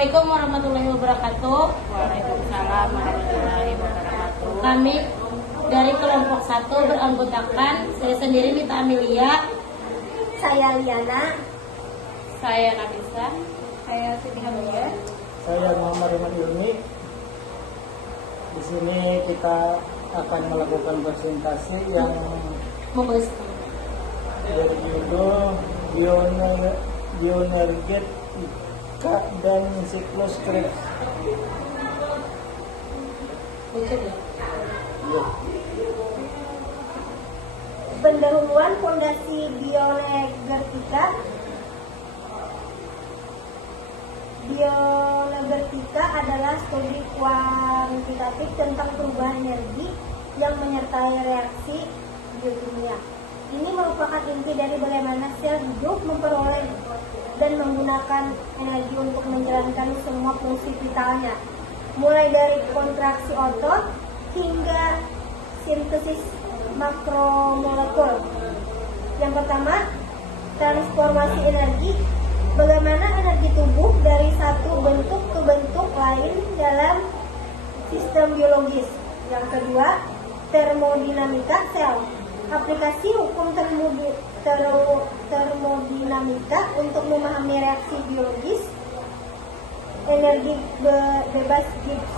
Assalamualaikum warahmatullahi wabarakatuh. Waalaikumsalam warahmatullahi wabarakatuh. Kami dari kelompok 1 beranggotakan saya sendiri Mita Amelia, Saya Liana. Saya Nafisa. Saya Siti Hamia. Saya Muhammad Iman Ilmi. Di sini kita akan melakukan presentasi yang membahas berjudul bioenergetika dan siklus Krebs. Pendahuluan Fondasi Bioenergetika. Bioenergetika adalah studi kuantitatif tentang perubahan energi yang menyertai reaksi biokimia. Ini merupakan inti dari bagaimana sel hidup memperoleh dan menggunakan energi untuk menjalankan semua fungsi vitalnya, mulai dari kontraksi otot hingga sintesis makromolekul. Yang pertama, transformasi energi. Bagaimana energi tubuh dari satu bentuk ke bentuk lain dalam sistem biologis. Yang kedua, termodinamika sel. Aplikasi hukum termodinamika untuk memahami reaksi biologis. Energi bebas Gibbs.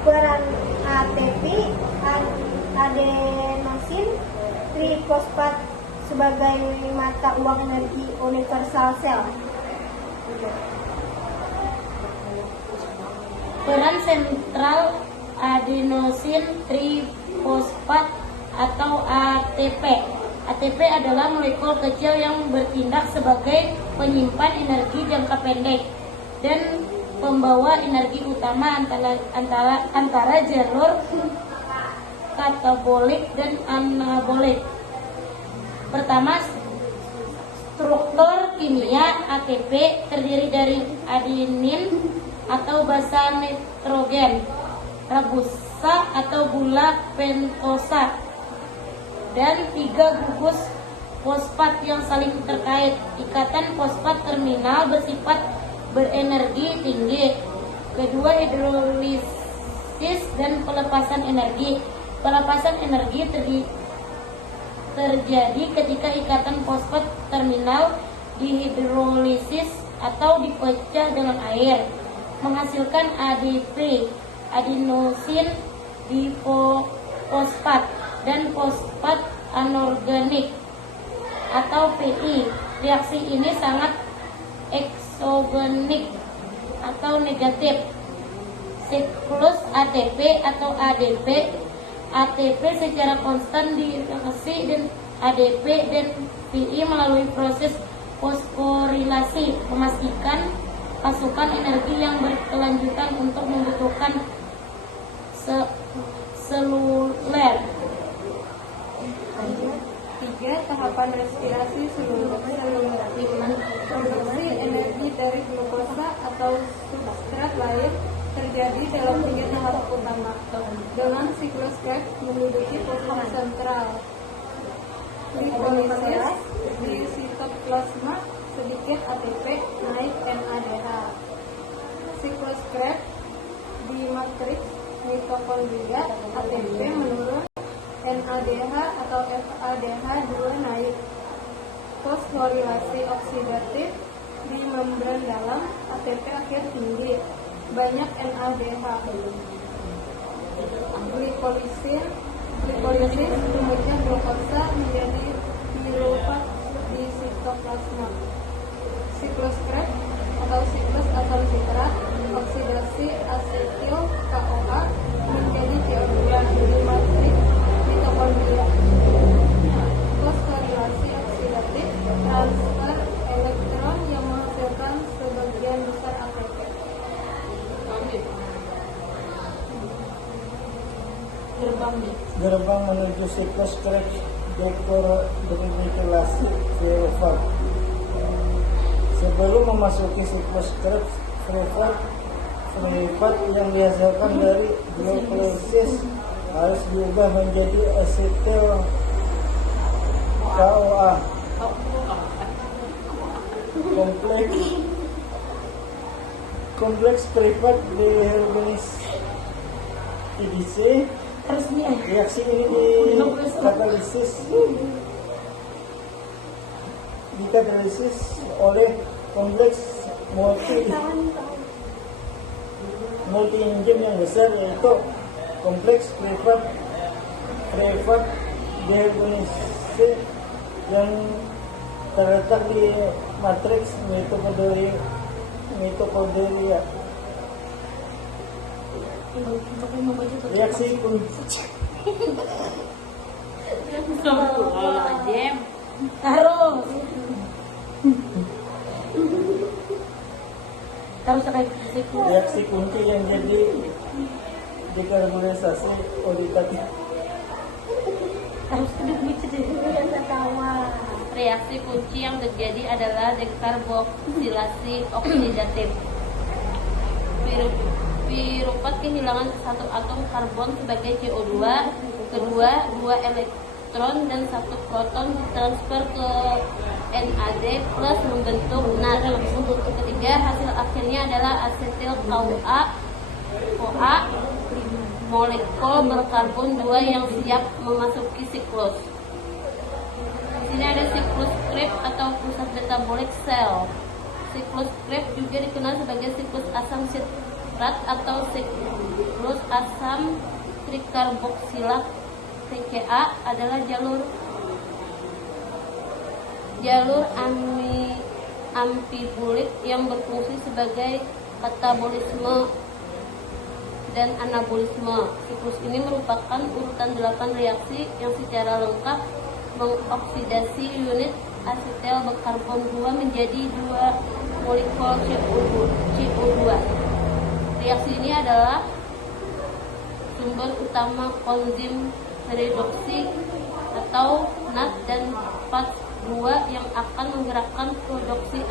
Peran ATP, adenosin trifosfat sebagai mata uang energi universal sel. peran sentral adenosin trifosfat atau ATP. ATP adalah molekul kecil yang bertindak sebagai penyimpan energi jangka pendek dan pembawa energi utama antara jalur katabolik dan anabolik. Pertama, struktur kimia ATP terdiri dari adenin atau basa nitrogen, rabusa atau gula pentosa, dan 3 gugus fosfat yang saling terkait. Ikatan fosfat terminal bersifat berenergi tinggi. Kedua, hidrolisis dan pelepasan energi. Pelepasan energi terjadi ketika ikatan fosfat terminal dihidrolisis atau dipecah dengan air, menghasilkan ADP, adenosin difosfat, dan fosfat anorganik atau PI. Reaksi ini sangat eksogenik atau negatif. Siklus ATP atau ADP. ATP secara konstan direaksi dan ADP dan PI melalui proses fosforilasi, memastikan pasukan energi yang berkelanjutan untuk membutuhkan seluler. 3. Tahapan respirasi seluler. Produksi energi dari glukosa atau substrat lain terjadi dalam 3 tahap utama, dengan siklus Krebs menduduki posisi sentral. Lipolisis di sitoplasma, sedikit ATP, naik NADH. Siklus Krebs di matriks mitokondria, ATP menurun, NADH atau FADH2 naik. Fosforilasi oksidatif di membran dalam, ATP akhir tinggi, banyak NADH. Glipolisis memecah glukosa menjadi pirufat di sitoplasma. Siklus Krebs atau siklus asam sitrat, oksidasi asetil KOA menjadi CO2 di matriks mitokondria. Fosforilasi oksidatif, transfer elektron yang menghasilkan sebagian besar ATP. Gerbang menuju siklus Krebs, dekornikulasi Firufat. Sebelum memasuki siklus Krebs, Firufat yang dihasilkan dari glukosis harus diubah menjadi asetil KOA. kompleks privat dehydrogenase IDC. Resmi. Reaksi ini dikatalisis oleh kompleks multi enzim yang besar, yaitu kompleks privat dehydrogenase yang terletak di matriks mitokondria. Reaksi kunci Astagfirullahaladzim. Harus. Harus pakai fisik. reaksi kunci yang jadi dekarbonisasi oksidatif. Harus kedua gitu deh. Reaksi kunci yang terjadi adalah dekarboksilasi oksidatif. Piruvat kehilangan satu atom karbon sebagai CO2, kedua 2 elektron dan 1 proton ditransfer ke NAD plus membentuk NAD. Ketiga, hasil akhirnya adalah asetil CoA, molekul berkarbon 2 yang siap memasuki siklus. Di sini ada siklus Krebs atau pusat metabolik sel. Siklus Krebs juga dikenal sebagai siklus asam sitrat atau siklus asam trikarboksilat. TCA adalah jalur amfibulik yang berfungsi sebagai katabolisme dan anabolisme. Siklus ini merupakan urutan 8 reaksi yang secara lengkap mengoksidasi unit asetil berkarbon 2 menjadi 2 molekul CO2. Reaksi ini adalah sumber utama koenzim redoksi atau NAD dan FAS2 yang akan menggerakkan produksi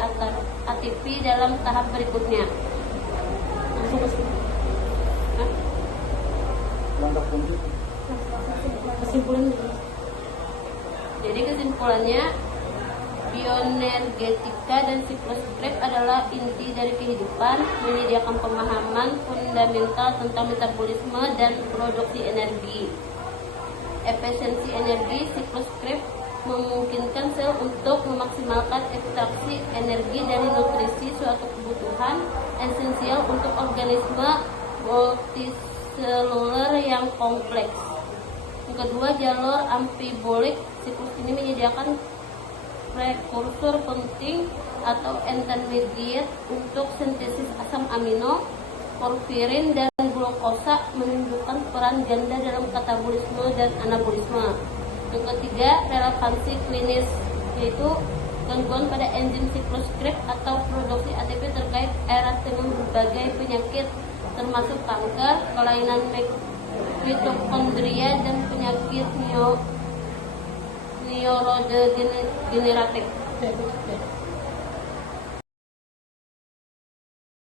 ATP dalam tahap berikutnya. Langkah kunci. Kesimpulan. Jadi kesimpulannya, bioenergetika dan siklus Krebs adalah inti dari kehidupan, menyediakan pemahaman fundamental tentang metabolisme dan produksi energi. Efisiensi energi siklus Krebs memungkinkan sel untuk memaksimalkan ekstraksi energi dari nutrisi, suatu kebutuhan esensial untuk organisme multiseluler yang kompleks. Yang kedua, jalur amfibolik. Siklus ini menyediakan prekursor penting atau intermediate untuk sintesis asam amino, porfirin, dan glukosa, menunjukkan peran ganda dalam katabolisme dan anabolisme. Yang ketiga, relevansi klinis, yaitu gangguan pada enzim siklus Krebs atau produksi ATP terkait erat dengan berbagai penyakit termasuk kanker, kelainan mitokondria, dan penyakit neurodegeneratif.